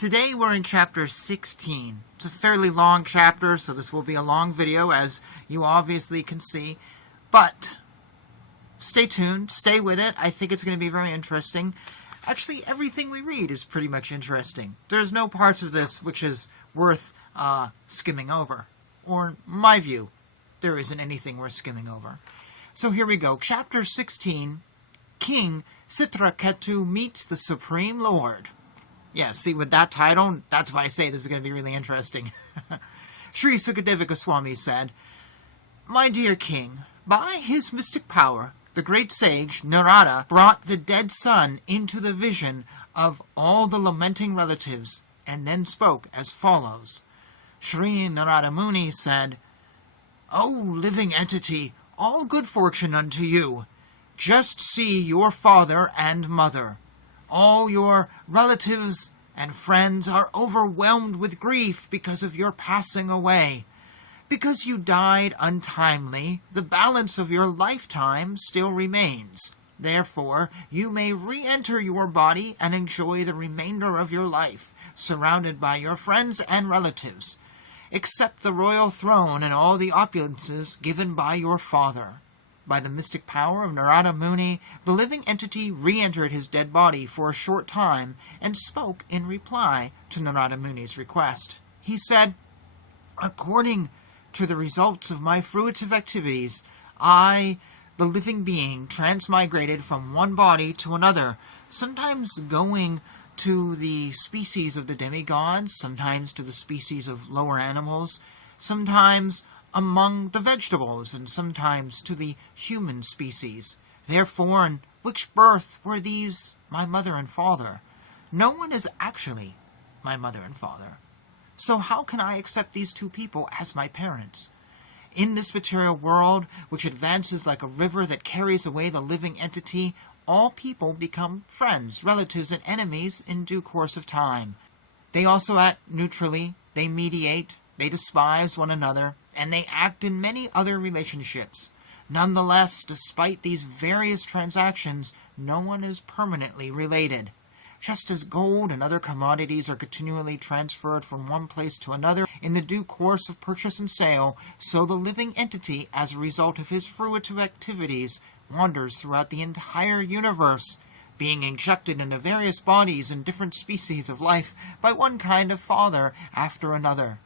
Today we're in chapter 16. It's a fairly long chapter, so this will be a long video, as you obviously can see. But stay tuned, stay with it. I think it's going to be very interesting. Actually, everything we read is pretty much interesting. There's no parts of this which is worth skimming over. Or, in my view, there isn't anything worth skimming over. So here we go. Chapter 16, King Citraketu meets the Supreme Lord. Yeah, see, with that title, that's why I say this is going to be really interesting. Sri Sukadeva Swami said, "My dear king, by his mystic power, the great sage Narada brought the dead son into the vision of all the lamenting relatives, and then spoke as follows. Sri Narada Muni said, 'O living entity, all good fortune unto you. Just see your father and mother. All your relatives and friends are overwhelmed with grief because of your passing away. Because you died untimely, the balance of your lifetime still remains. Therefore, you may re-enter your body and enjoy the remainder of your life, surrounded by your friends and relatives. Accept the royal throne and all the opulences given by your father.' By the mystic power of Narada Muni, the living entity re-entered his dead body for a short time and spoke in reply to Narada Muni's request. He said, 'According to the results of my fruitive activities, I, the living being, transmigrated from one body to another, sometimes going to the species of the demigods, sometimes to the species of lower animals, sometimes among the vegetables, and sometimes to the human species. Therefore, in which birth were these my mother and father? No one is actually my mother and father. So how can I accept these two people as my parents? In this material world, which advances like a river that carries away the living entity, all people become friends, relatives, and enemies in due course of time. They also act neutrally, they mediate, they despise one another, and they act in many other relationships. Nonetheless, despite these various transactions, no one is permanently related. Just as gold and other commodities are continually transferred from one place to another in the due course of purchase and sale, so the living entity, as a result of his fruitive activities, wanders throughout the entire universe, being injected into various bodies and different species of life by one kind of father after another.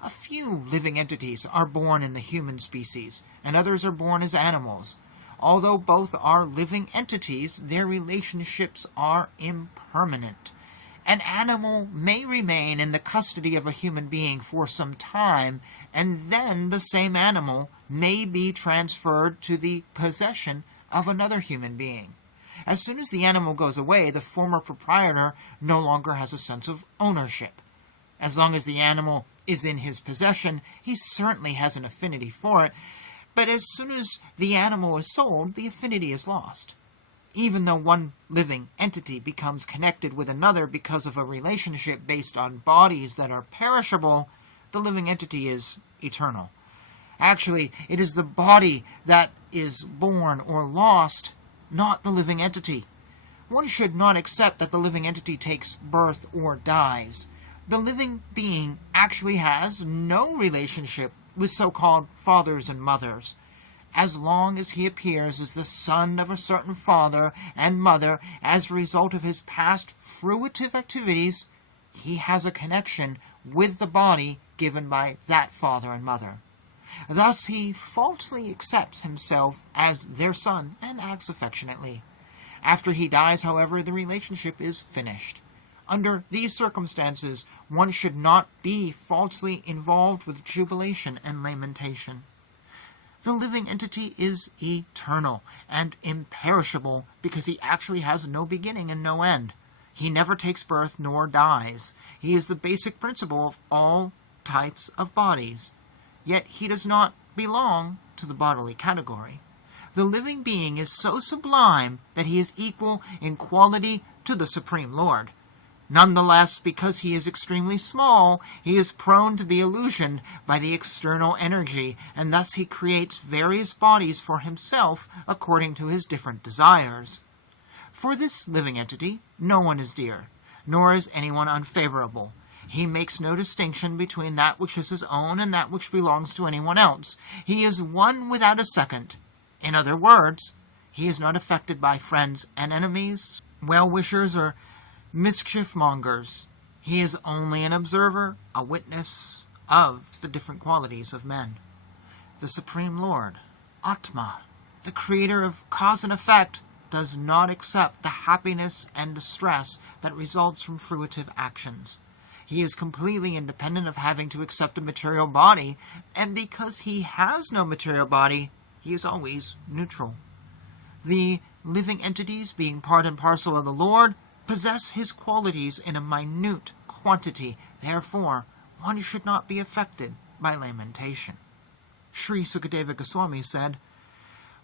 A few living entities are born in the human species, and others are born as animals. Although both are living entities, their relationships are impermanent. An animal may remain in the custody of a human being for some time, and then the same animal may be transferred to the possession of another human being. As soon as the animal goes away, the former proprietor no longer has a sense of ownership. As long as the animal is in his possession, he certainly has an affinity for it, but as soon as the animal is sold, the affinity is lost. Even though one living entity becomes connected with another because of a relationship based on bodies that are perishable, the living entity is eternal. Actually, it is the body that is born or lost, not the living entity. One should not accept that the living entity takes birth or dies. The living being actually has no relationship with so-called fathers and mothers. As long as he appears as the son of a certain father and mother as a result of his past fruitive activities, he has a connection with the body given by that father and mother. Thus he falsely accepts himself as their son and acts affectionately. After he dies, however, the relationship is finished. Under these circumstances, one should not be falsely involved with jubilation and lamentation. The living entity is eternal and imperishable because he actually has no beginning and no end. He never takes birth nor dies. He is the basic principle of all types of bodies. Yet he does not belong to the bodily category. The living being is so sublime that he is equal in quality to the Supreme Lord. Nonetheless, because he is extremely small, he is prone to be illusioned by the external energy, and thus he creates various bodies for himself according to his different desires. For this living entity, no one is dear. nor is anyone unfavorable. He makes no distinction between that which is his own and that which belongs to anyone else. He is one without a second. In other words, he is not affected by friends and enemies, well-wishers, or mischief-mongers. He is only an observer, a witness of the different qualities of men. The Supreme Lord, Atma, the creator of cause and effect, does not accept the happiness and distress that results from fruitive actions. He is completely independent of having to accept a material body, and because he has no material body, he is always neutral. The living entities, being part and parcel of the Lord, possess his qualities in a minute quantity. Therefore, one should not be affected by lamentation. Sri Sukadeva Goswami said,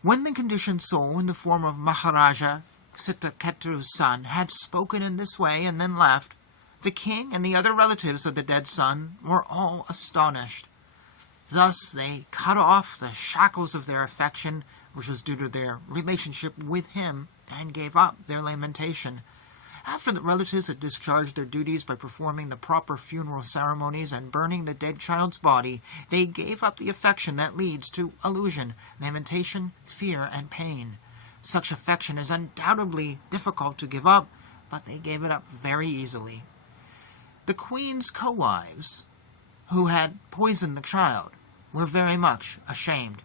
"When the conditioned soul in the form of Maharaja Citraketu's son had spoken in this way and then left, the king and the other relatives of the dead son were all astonished. Thus they cut off the shackles of their affection, which was due to their relationship with him, and gave up their lamentation. After the relatives had discharged their duties by performing the proper funeral ceremonies and burning the dead child's body, they gave up the affection that leads to illusion, lamentation, fear, and pain. Such affection is undoubtedly difficult to give up, but they gave it up very easily. The queen's co-wives, who had poisoned the child, were very much ashamed,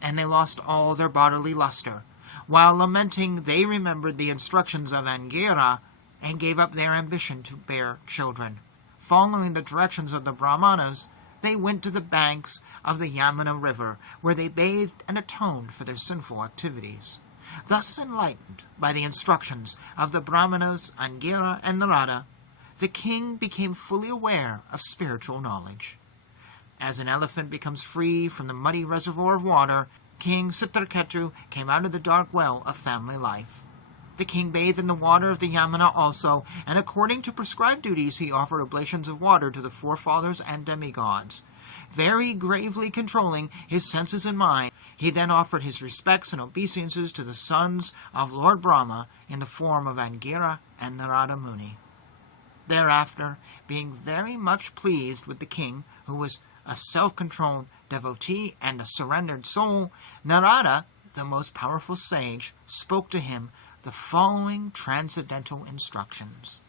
and they lost all their bodily luster. While lamenting, they remembered the instructions of Angira and gave up their ambition to bear children. Following the directions of the Brahmanas, they went to the banks of the Yamuna River, where they bathed and atoned for their sinful activities. Thus enlightened by the instructions of the Brahmanas, Angira, and Narada, the king became fully aware of spiritual knowledge. As an elephant becomes free from the muddy reservoir of water, King Citraketu came out of the dark well of family life. The king bathed in the water of the Yamuna also, and according to prescribed duties he offered oblations of water to the forefathers and demigods. Very gravely controlling his senses and mind, he then offered his respects and obeisances to the sons of Lord Brahma in the form of Angira and Narada Muni. Thereafter, being very much pleased with the king, who was a self-controlled devotee and a surrendered soul, Narada, the most powerful sage, spoke to him the following transcendental instructions.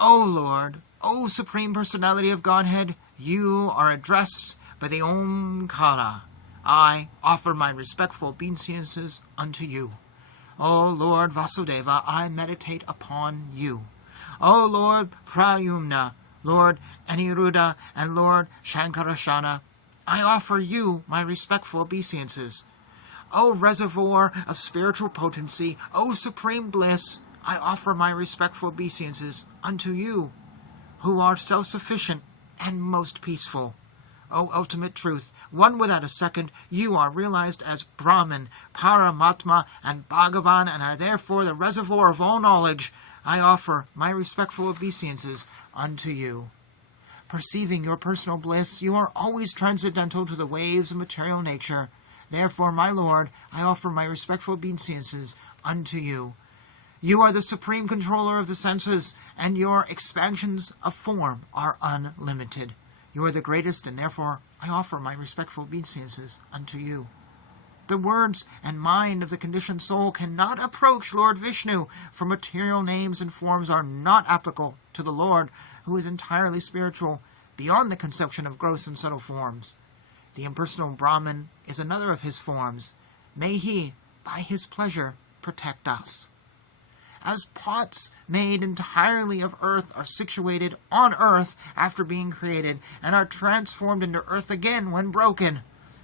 O Lord, O Supreme Personality of Godhead, you are addressed by the Omkara. I offer my respectful obeisances unto you. O Lord Vasudeva, I meditate upon you. O Lord Pradyumna, Lord Aniruddha, and Lord Shankarashana, I offer you my respectful obeisances. O reservoir of spiritual potency, O supreme bliss, I offer my respectful obeisances unto you, who are self-sufficient and most peaceful. O ultimate truth, one without a second, you are realized as Brahman, Paramatma, and Bhagavan, and are therefore the reservoir of all knowledge. I offer my respectful obeisances unto you. Perceiving your personal bliss, you are always transcendental to the waves of material nature. Therefore, my Lord, I offer my respectful obeisances unto you. You are the supreme controller of the senses, and your expansions of form are unlimited. You are the greatest, and therefore I offer my respectful obeisances unto you. The words and mind of the conditioned soul cannot approach Lord Vishnu, for material names and forms are not applicable to the Lord, who is entirely spiritual, beyond the conception of gross and subtle forms. The impersonal Brahman is another of his forms. May he, by his pleasure, protect us. As pots made entirely of earth are situated on earth after being created, and are transformed into earth again when broken,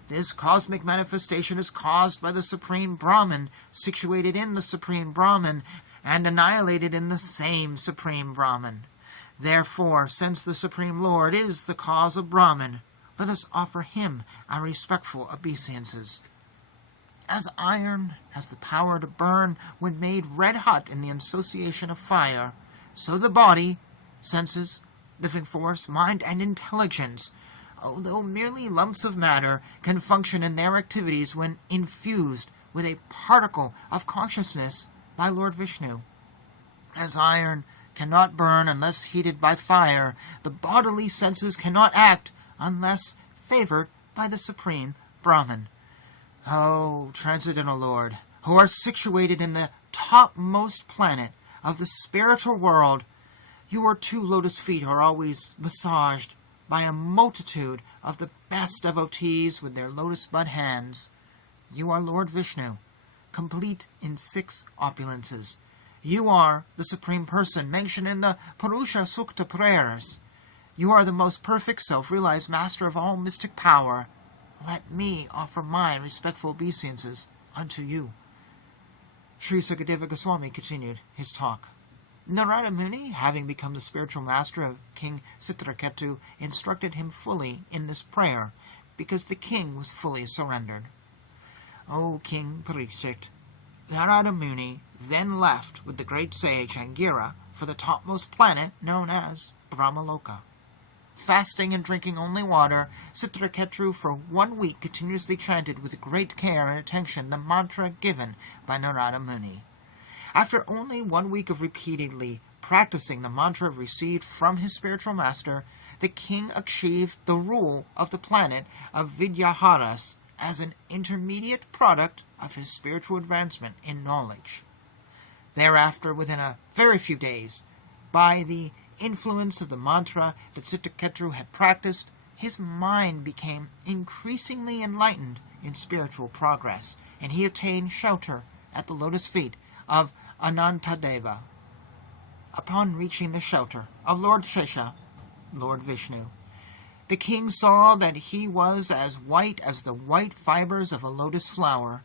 this cosmic manifestation is caused by the Supreme Brahman, situated in the Supreme Brahman, and annihilated in the same Supreme Brahman. Therefore, since the Supreme Lord is the cause of Brahman, let us offer him our respectful obeisances. As iron has the power to burn when made red-hot in the association of fire, so the body, senses, living force, mind, and intelligence, although merely lumps of matter, can function in their activities when infused with a particle of consciousness by Lord Vishnu. As iron cannot burn unless heated by fire. The bodily senses cannot act unless favored by the Supreme Brahman. O Transcendental Lord, who are situated in the topmost planet of the spiritual world, your 2 lotus feet are always massaged by a multitude of the best devotees with their lotus bud hands. You are Lord Vishnu, complete in 6 opulences. You are the Supreme Person mentioned in the Purusha Sukta prayers. You are the most perfect self-realized master of all mystic power. Let me offer my respectful obeisances unto you. Sri Sukadeva Goswami continued his talk. Narada Muni, having become the spiritual master of King Citraketu, instructed him fully in this prayer, because the king was fully surrendered. O King Pariksit, Narada Muni then left with the great sage Angira for the topmost planet known as Brahmaloka. Fasting and drinking only water, Citraketu for 1 week continuously chanted with great care and attention the mantra given by Narada Muni. After only 1 week of repeatedly practicing the mantra received from his spiritual master, the king achieved the rule of the planet of Vidyaharas as an intermediate product of his spiritual advancement in knowledge. Thereafter, within a very few days, by the influence of the mantra that Citraketu had practiced, his mind became increasingly enlightened in spiritual progress, and he attained shelter at the lotus feet of Anantadeva. Upon reaching the shelter of Lord Shesha, Lord Vishnu, the king saw that he was as white as the white fibers of a lotus flower.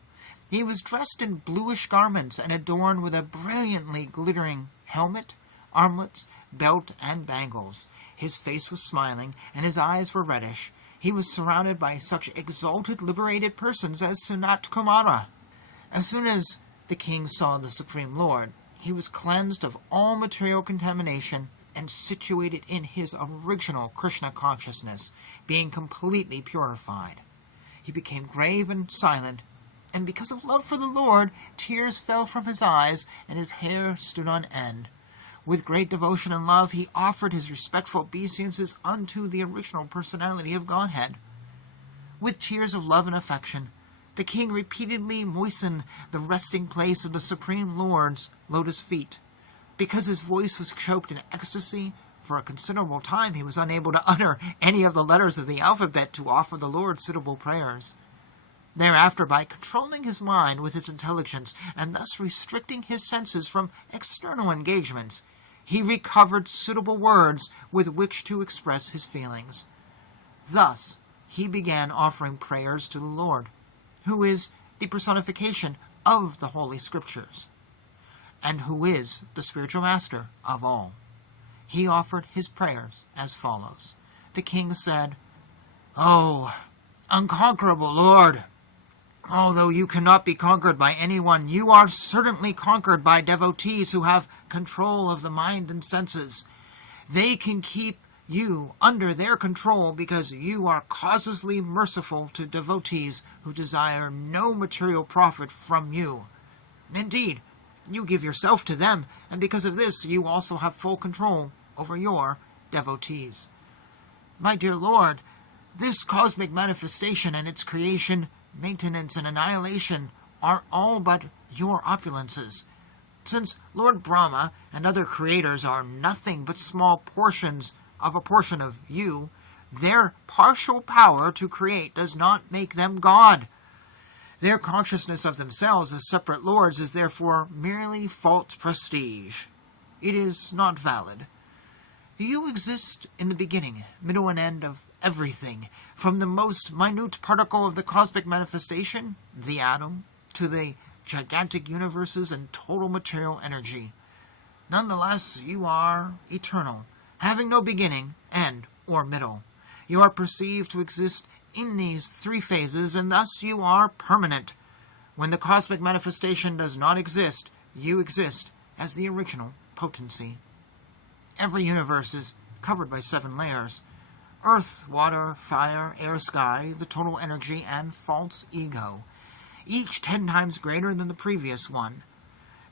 He was dressed in bluish garments and adorned with a brilliantly glittering helmet, armlets, belt, and bangles. His face was smiling, and his eyes were reddish. He was surrounded by such exalted, liberated persons as Sanat Kumara. As soon as the king saw the Supreme Lord, he was cleansed of all material contamination and situated in his original Krishna consciousness, being completely purified. He became grave and silent, and because of love for the Lord, tears fell from his eyes, and his hair stood on end. With great devotion and love, he offered his respectful obeisances unto the original personality of Godhead. With tears of love and affection, the king repeatedly moistened the resting place of the Supreme Lord's lotus feet. Because his voice was choked in ecstasy, for a considerable time he was unable to utter any of the letters of the alphabet to offer the Lord suitable prayers. Thereafter, by controlling his mind with his intelligence, and thus restricting his senses from external engagements, he recovered suitable words with which to express his feelings. Thus, he began offering prayers to the Lord, who is the personification of the Holy Scriptures, and who is the spiritual master of all. He offered his prayers as follows. The king said, O unconquerable Lord, although you cannot be conquered by anyone, you are certainly conquered by devotees who have control of the mind and senses. They can keep you under their control because you are causelessly merciful to devotees who desire no material profit from you. Indeed, you give yourself to them, and because of this you also have full control over your devotees. My dear Lord, this cosmic manifestation and its creation, maintenance, and annihilation are all but your opulences. Since Lord Brahma and other creators are nothing but small portions of a portion of you, their partial power to create does not make them God. Their consciousness of themselves as separate lords is therefore merely false prestige. It is not valid. You exist in the beginning, middle, and end of everything, from the most minute particle of the cosmic manifestation, the atom, to the gigantic universes and total material energy. Nonetheless, you are eternal, having no beginning, end, or middle. You are perceived to exist in these 3 phases, and thus you are permanent. When the cosmic manifestation does not exist, you exist as the original potency. Every universe is covered by 7 layers: earth, water, fire, air, sky, the total energy, and false ego, each 10 times greater than the previous one.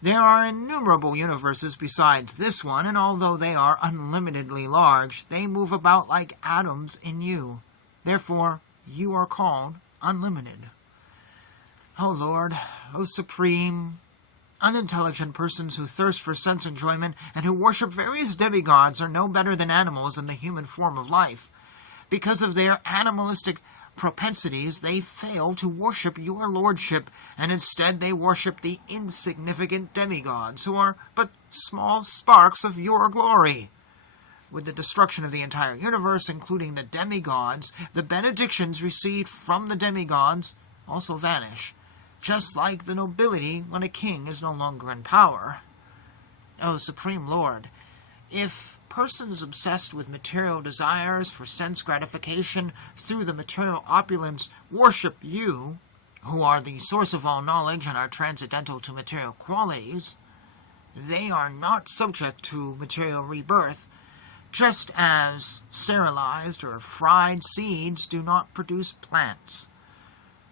There are innumerable universes besides this one, and although they are unlimitedly large, they move about like atoms in you. Therefore, you are called unlimited. O Lord, O Supreme, unintelligent persons who thirst for sense enjoyment and who worship various demigods are no better than animals in the human form of life. Because of their animalistic propensities, they fail to worship your lordship, and instead they worship the insignificant demigods, who are but small sparks of your glory. With the destruction of the entire universe, including the demigods, the benedictions received from the demigods also vanish, just like the nobility when a king is no longer in power. O Supreme Lord, if persons obsessed with material desires for sense gratification through the material opulence worship you, who are the source of all knowledge and are transcendental to material qualities, they are not subject to material rebirth, just as sterilized or fried seeds do not produce plants.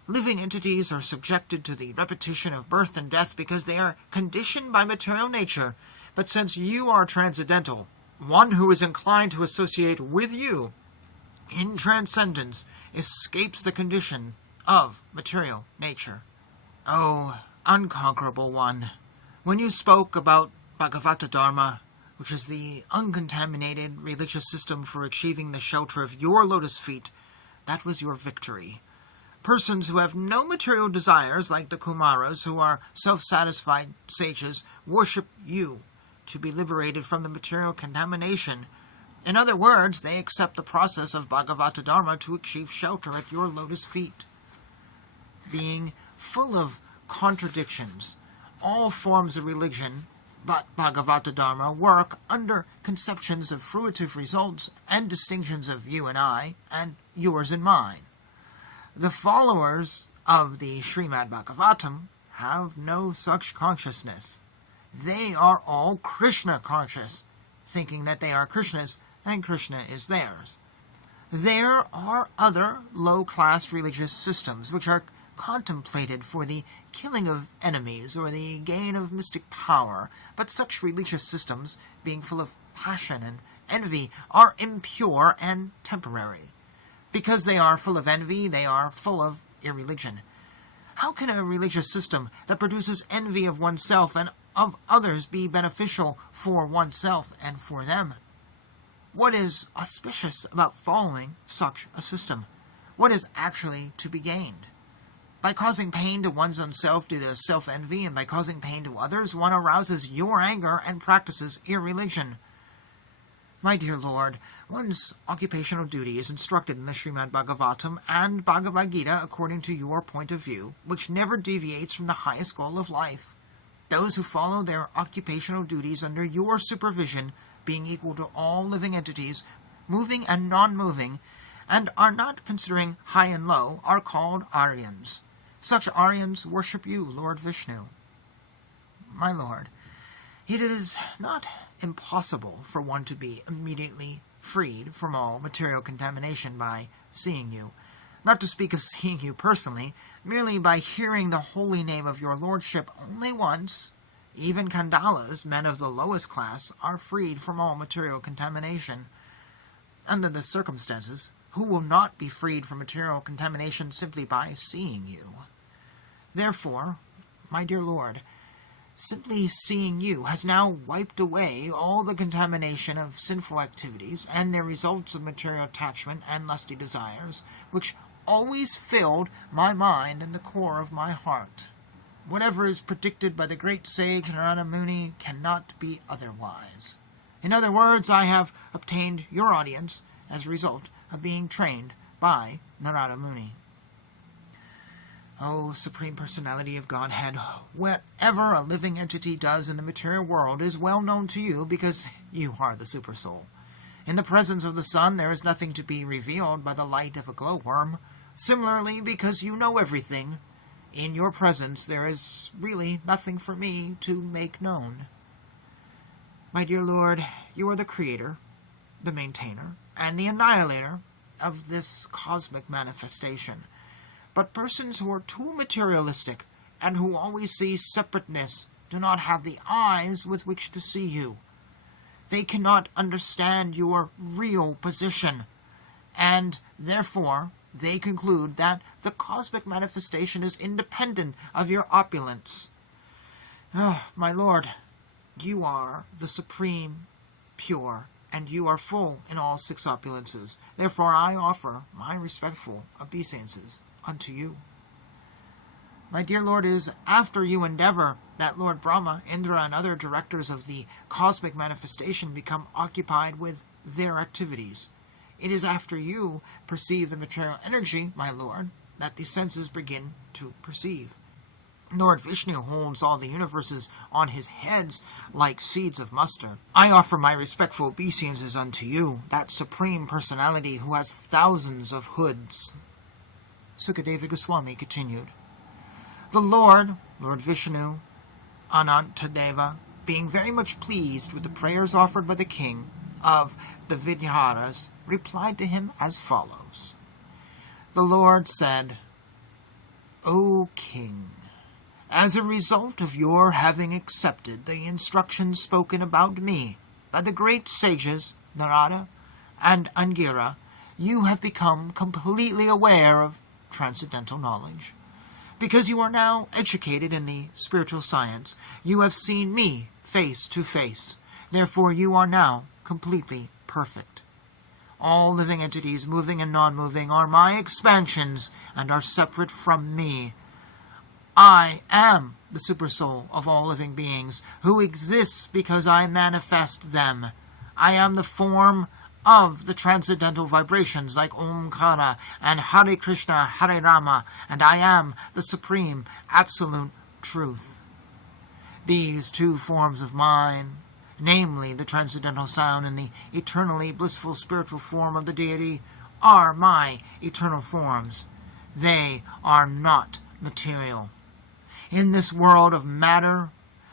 Living entities are subjected to the repetition of birth and death because they are conditioned by material nature, but since you are transcendental, one who is inclined to associate with you in transcendence escapes the condition of material nature. O unconquerable one, when you spoke about Bhagavata Dharma, which is the uncontaminated religious system for achieving the shelter of your lotus feet, that was your victory. Persons who have no material desires, like the Kumaras, who are self-satisfied sages, worship you to be liberated from the material contamination. In other words, they accept the process of Bhagavata Dharma to achieve shelter at your lotus feet. Being full of contradictions, all forms of religion but Bhagavata Dharma work under conceptions of fruitive results and distinctions of you and I, and yours and mine. The followers of the Srimad Bhagavatam have no such consciousness. They are all Krishna conscious, thinking that they are Krishna's and Krishna is theirs. There are other low-class religious systems which are contemplated for the killing of enemies or the gain of mystic power, but such religious systems, being full of passion and envy, are impure and temporary. Because they are full of envy, they are full of irreligion. How can a religious system that produces envy of oneself and of others be beneficial for oneself and for them? What is auspicious about following such a system? What is actually to be gained? By causing pain to one's own self due to self-envy, and by causing pain to others, one arouses your anger and practices irreligion. My dear Lord, one's occupational duty is instructed in the Srimad Bhagavatam and Bhagavad Gita according to your point of view, which never deviates from the highest goal of life. Those who follow their occupational duties under your supervision, being equal to all living entities, moving and non-moving, and are not considering high and low, are called Aryans. Such Aryans worship you, Lord Vishnu. My Lord, it is not impossible for one to be immediately freed from all material contamination by seeing you. Not to speak of seeing you personally, merely by hearing the holy name of your lordship only once, even Kandalas, men of the lowest class, are freed from all material contamination. Under the circumstances, who will not be freed from material contamination simply by seeing you? Therefore, my dear Lord, simply seeing you has now wiped away all the contamination of sinful activities and their results of material attachment and lusty desires, which always filled my mind and the core of my heart. Whatever is predicted by the great sage Narada Muni cannot be otherwise. In other words, I have obtained your audience as a result of being trained by Narada Muni. O Supreme Personality of Godhead, whatever a living entity does in the material world is well known to you because you are the Supersoul. In the presence of the sun, there is nothing to be revealed by the light of a glowworm. Similarly, because you know everything, in your presence there is really nothing for me to make known. My dear Lord, you are the creator, the maintainer, and the annihilator of this cosmic manifestation. But persons who are too materialistic and who always see separateness do not have the eyes with which to see you. They cannot understand your real position, and therefore they conclude that the cosmic manifestation is independent of your opulence. Oh, my Lord, you are the supreme pure, and you are full in all 6 opulences. Therefore I offer my respectful obeisances unto you. My dear Lord, it is after you endeavor that Lord Brahma, Indra, and other directors of the cosmic manifestation become occupied with their activities. It is after you perceive the material energy, my Lord, that the senses begin to perceive. Lord Vishnu holds all the universes on his heads like seeds of mustard. I offer my respectful obeisances unto you, that supreme personality who has thousands of hoods. Sukadeva Goswami continued. The Lord Vishnu, Anantadeva, being very much pleased with the prayers offered by the king of the Vidyaharas, replied to him as follows. The Lord said, O king, as a result of your having accepted the instructions spoken about me by the great sages Narada and Angira, you have become completely aware of transcendental knowledge. Because you are now educated in the spiritual science, you have seen me face to face. Therefore you are now completely perfect. All living entities, moving and non-moving, are my expansions and are separate from me. I am the supersoul of all living beings, who exists because I manifest them. I am the form of the transcendental vibrations like Omkara and Hare Krishna, Hare Rama, and I am the supreme absolute truth. These 2 forms of mine, namely the transcendental sound and the eternally blissful spiritual form of the deity, are my eternal forms. They are not material. In this world of matter,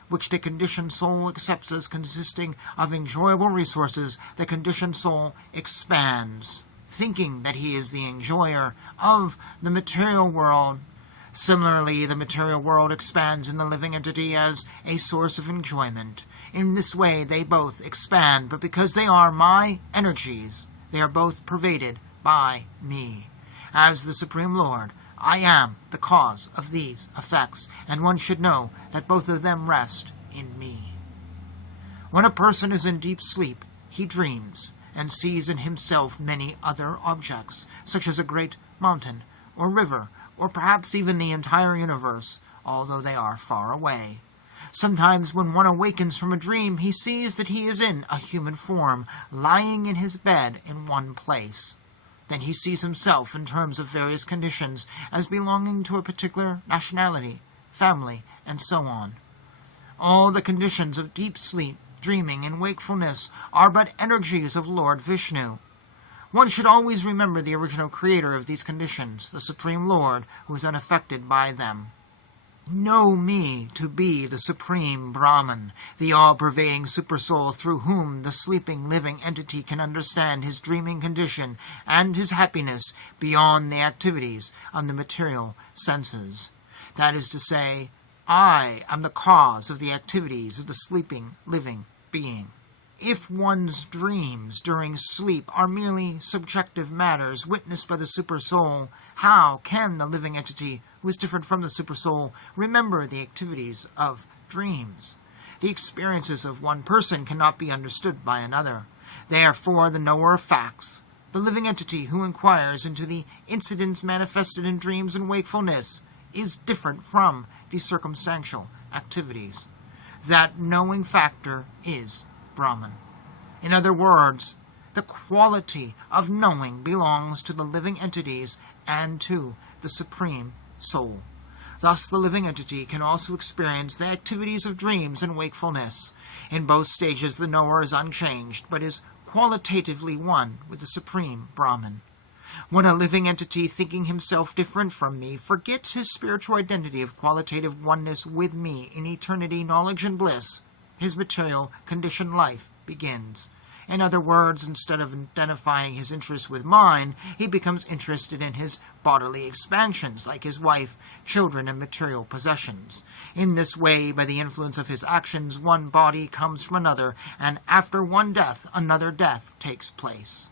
which the conditioned soul accepts as consisting of enjoyable resources, the conditioned soul expands, thinking that he is the enjoyer of the material world. Similarly, the material world expands in the living entity as a source of enjoyment. In this way, they both expand, but because they are my energies, they are both pervaded by me. As the Supreme Lord, I am the cause of these effects, and one should know that both of them rest in me. When a person is in deep sleep, he dreams and sees in himself many other objects, such as a great mountain or river, or perhaps even the entire universe, although they are far away. Sometimes when one awakens from a dream, he sees that he is in a human form, lying in his bed in one place. Then he sees himself in terms of various conditions as belonging to a particular nationality, family, and so on. All the conditions of deep sleep, dreaming, and wakefulness are but energies of Lord Vishnu. One should always remember the original creator of these conditions, the Supreme Lord, who is unaffected by them. Know me to be the Supreme Brahman, the all-pervading Supersoul through whom the sleeping living entity can understand his dreaming condition and his happiness beyond the activities of the material senses. That is to say, I am the cause of the activities of the sleeping living being. If one's dreams during sleep are merely subjective matters witnessed by the Supersoul, how can the living entity, who is different from the Supersoul, remember the activities of dreams? The experiences of one person cannot be understood by another. Therefore, the knower of facts, the living entity who inquires into the incidents manifested in dreams and wakefulness, is different from the circumstantial activities. That knowing factor is Brahman. In other words, the quality of knowing belongs to the living entities and to the Supreme Soul. Thus, the living entity can also experience the activities of dreams and wakefulness. In both stages, the knower is unchanged, but is qualitatively one with the Supreme Brahman. When a living entity, thinking himself different from me, forgets his spiritual identity of qualitative oneness with me in eternity, knowledge, and bliss, his material, conditioned life begins. In other words, instead of identifying his interest with mind, he becomes interested in his bodily expansions, like his wife, children, and material possessions. In this way, by the influence of his actions, one body comes from another, and after one death, another death takes place.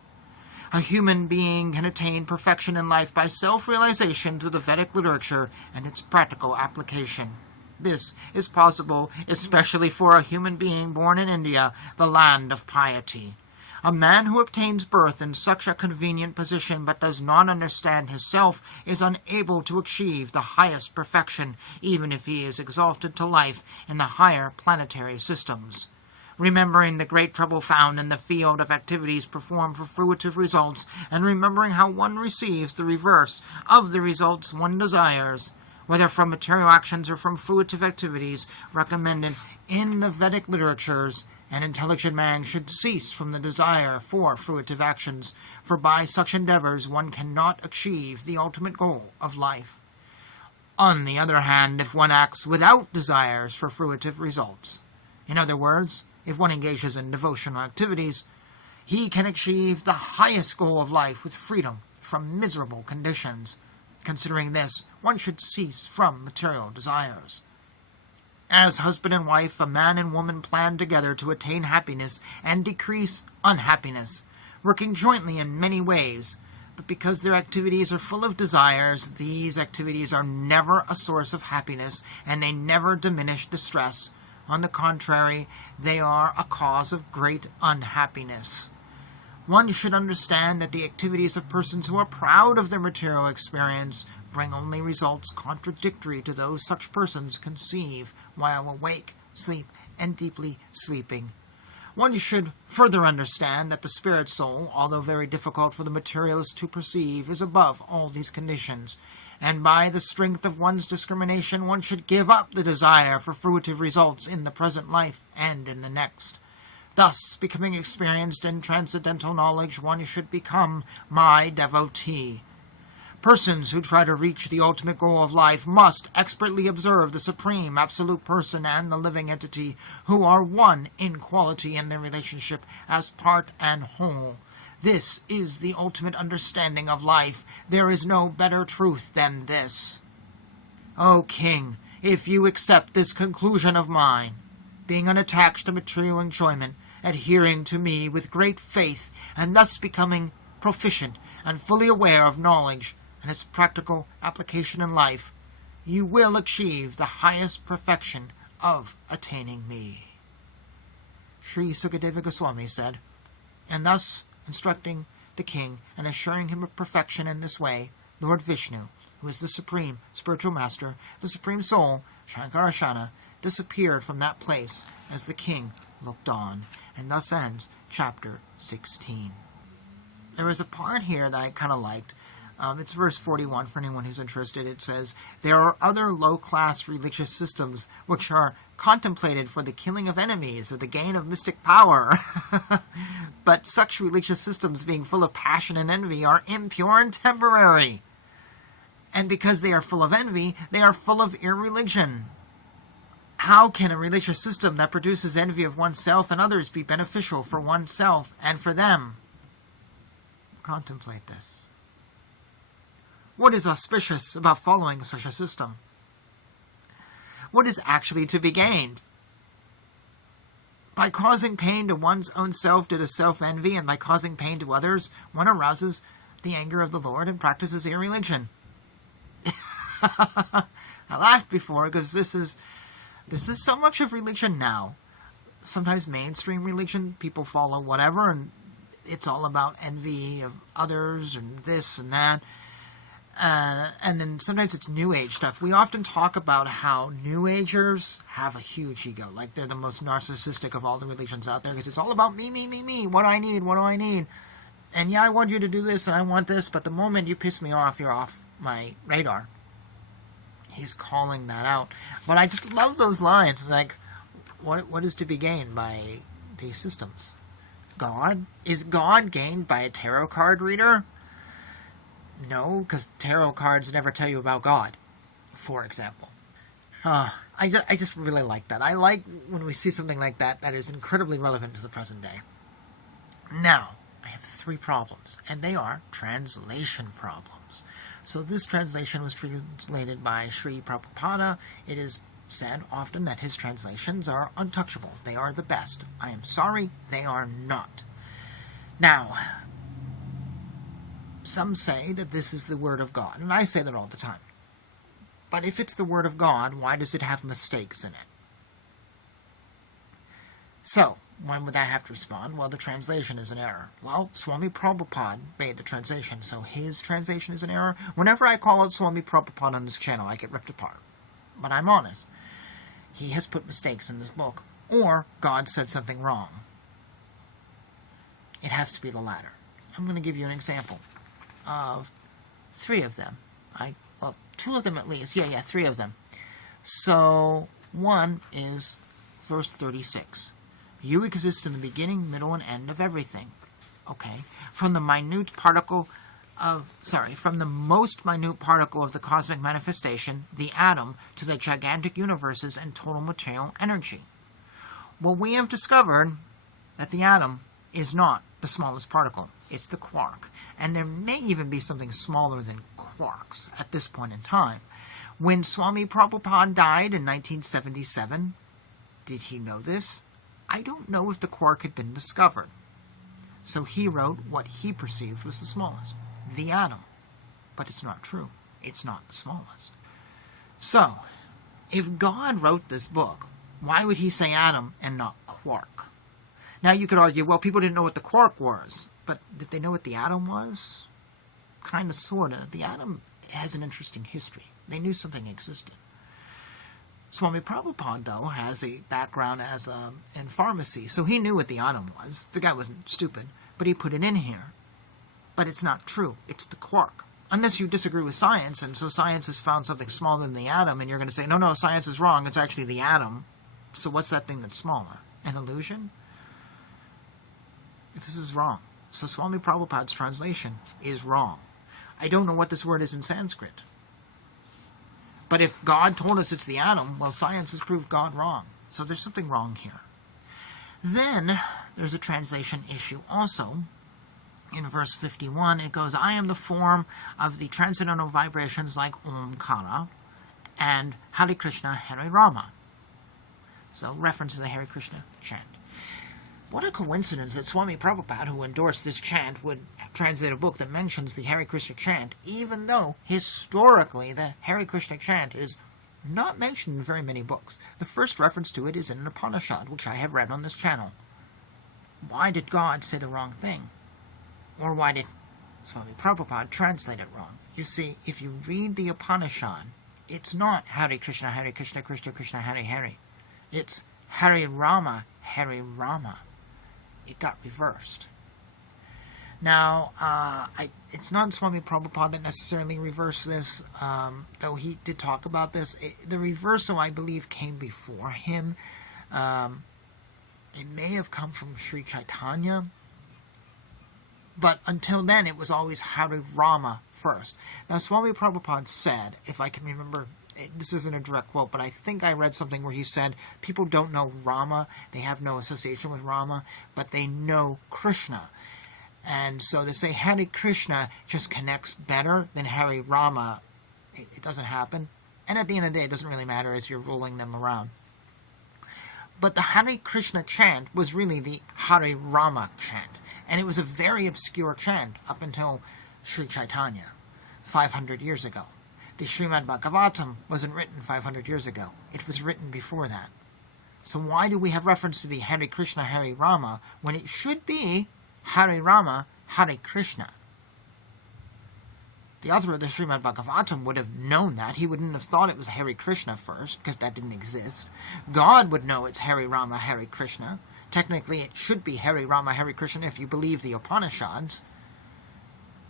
A human being can attain perfection in life by self-realization through the Vedic literature and its practical application. This is possible especially for a human being born in India, the land of piety. A man who obtains birth in such a convenient position but does not understand himself is unable to achieve the highest perfection, even if he is exalted to life in the higher planetary systems. Remembering the great trouble found in the field of activities performed for fruitive results, and remembering how one receives the reverse of the results one desires, whether from material actions or from fruitive activities recommended in the Vedic literatures, an intelligent man should cease from the desire for fruitive actions, for by such endeavors one cannot achieve the ultimate goal of life. On the other hand, if one acts without desires for fruitive results, in other words, if one engages in devotional activities, he can achieve the highest goal of life with freedom from miserable conditions. Considering this, one should cease from material desires. As husband and wife, a man and woman plan together to attain happiness and decrease unhappiness, working jointly in many ways. But because their activities are full of desires, these activities are never a source of happiness, and they never diminish distress. On the contrary, they are a cause of great unhappiness. One should understand that the activities of persons who are proud of their material experience bring only results contradictory to those such persons conceive while awake, sleep, and deeply sleeping. One should further understand that the spirit soul, although very difficult for the materialist to perceive, is above all these conditions, and by the strength of one's discrimination one should give up the desire for fruitive results in the present life and in the next. Thus, becoming experienced in transcendental knowledge, one should become my devotee. Persons who try to reach the ultimate goal of life must expertly observe the Supreme Absolute Person and the living entity, who are one in quality in their relationship as part and whole. This is the ultimate understanding of life. There is no better truth than this. O King, if you accept this conclusion of mine, being unattached to material enjoyment, adhering to me with great faith, and thus becoming proficient and fully aware of knowledge and its practical application in life, you will achieve the highest perfection of attaining me. Sri Sukadeva Goswami said, and thus instructing the king and assuring him of perfection in this way, Lord Vishnu, who is the supreme spiritual master, the supreme soul, Shankarashana, disappeared from that place as the king looked on. And thus ends chapter 16. There is a part here that I kind of liked. It's verse 41 for anyone who's interested. It says, there are other low-class religious systems which are contemplated for the killing of enemies or the gain of mystic power. But such religious systems, being full of passion and envy, are impure and temporary. And because they are full of envy, they are full of irreligion. How can a religious system that produces envy of oneself and others be beneficial for oneself and for them? Contemplate this. What is auspicious about following such a system? What is actually to be gained? By causing pain to one's own self due to self-envy, and by causing pain to others, one arouses the anger of the Lord and practices irreligion. I laughed before because this is so much of religion now. Sometimes mainstream religion, people follow whatever, and it's all about envy of others and this and that. And then sometimes it's New Age stuff. We often talk about how New Agers have a huge ego. Like they're the most narcissistic of all the religions out there because it's all about me, me, me, me. What do I need? What do I need? And yeah, I want you to do this and I want this, but the moment you piss me off, you're off my radar. He's calling that out. But I just love those lines. It's like, what is to be gained by these systems? God? Is God gained by a tarot card reader? No, because tarot cards never tell you about God, for example. I just really like that. I like when we see something like that that is incredibly relevant to the present day. Now, I have 3 problems, and they are translation problems. So this translation was translated by Sri Prabhupada. It is said often that his translations are untouchable. They are the best. I am sorry, they are not. Now, some say that this is the Word of God, and I say that all the time. But if it's the Word of God, why does it have mistakes in it? So, when would that have to respond? Well, the translation is an error. Well, Swami Prabhupada made the translation, so his translation is an error. Whenever I call out Swami Prabhupada on this channel, I get ripped apart. But I'm honest. He has put mistakes in this book, or God said something wrong. It has to be the latter. I'm going to give you an example of 3 of them. Well, 2 of them at least. Yeah, 3 of them. So, one is verse 36. You exist in the beginning, middle, and end of everything. Okay. From the most minute particle of the cosmic manifestation, the atom, to the gigantic universes and total material energy. Well, we have discovered that the atom is not the smallest particle. It's the quark. And there may even be something smaller than quarks at this point in time. When Swami Prabhupada died in 1977, did he know this? I don't know if the quark had been discovered. So he wrote what he perceived was the smallest, the atom. But it's not true. It's not the smallest. So, if God wrote this book, why would he say atom and not quark? Now you could argue, well, people didn't know what the quark was, but did they know what the atom was? Kind of, sort of. The atom has an interesting history. They knew something existed. Swami Prabhupada, though, has a background in pharmacy, so he knew what the atom was. The guy wasn't stupid, but he put it in here. But it's not true. It's the quark. Unless you disagree with science, and so science has found something smaller than the atom, and you're going to say, no, science is wrong, it's actually the atom. So what's that thing that's smaller? An illusion? This is wrong. So Swami Prabhupada's translation is wrong. I don't know what this word is in Sanskrit. But if God told us it's the atom, well, science has proved God wrong. So there's something wrong here. Then there's a translation issue also. In verse 51, it goes, I am the form of the transcendental vibrations like Omkara and Hare Krishna, Hare Rama. So reference to the Hare Krishna chant. What a coincidence that Swami Prabhupada, who endorsed this chant, would translate a book that mentions the Hare Krishna chant, even though, historically, the Hare Krishna chant is not mentioned in very many books. The first reference to it is in an Upanishad, which I have read on this channel. Why did God say the wrong thing? Or why did Swami Prabhupada translate it wrong? You see, if you read the Upanishad, it's not Hare Krishna, Krishna Krishna, Hare Hare. It's Hare Rama, Hare Rama. It got reversed. Now, it's not Swami Prabhupada that necessarily reversed this, though he did talk about this. The reversal, I believe, came before him. It may have come from Sri Chaitanya, but until then, it was always Hare Rama first. Now, Swami Prabhupada said, if I can remember, this isn't a direct quote, but I think I read something where he said, people don't know Rama, they have no association with Rama, but they know Krishna. And so to say Hare Krishna just connects better than Hare Rama, it doesn't happen. And at the end of the day, it doesn't really matter as you're rolling them around. But the Hare Krishna chant was really the Hare Rama chant. And it was a very obscure chant up until Sri Chaitanya, 500 years ago. The Srimad Bhagavatam wasn't written 500 years ago. It was written before that. So why do we have reference to the Hare Krishna, Hare Rama, when it should be Hare Rama, Hare Krishna? The author of the Srimad Bhagavatam would have known that. He wouldn't have thought it was Hare Krishna first, because that didn't exist. God would know it's Hare Rama, Hare Krishna. Technically, it should be Hare Rama, Hare Krishna if you believe the Upanishads.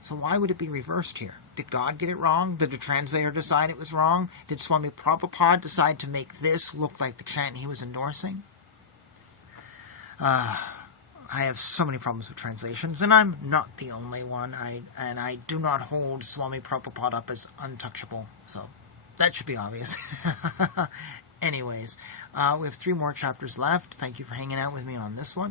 So why would it be reversed here? Did God get it wrong? Did the translator decide it was wrong? Did Swami Prabhupada decide to make this look like the chant he was endorsing? I have so many problems with translations, and I'm not the only one. I do not hold Swami Prabhupada up as untouchable, so that should be obvious. Anyways, we have 3 more chapters left. Thank you for hanging out with me on this one.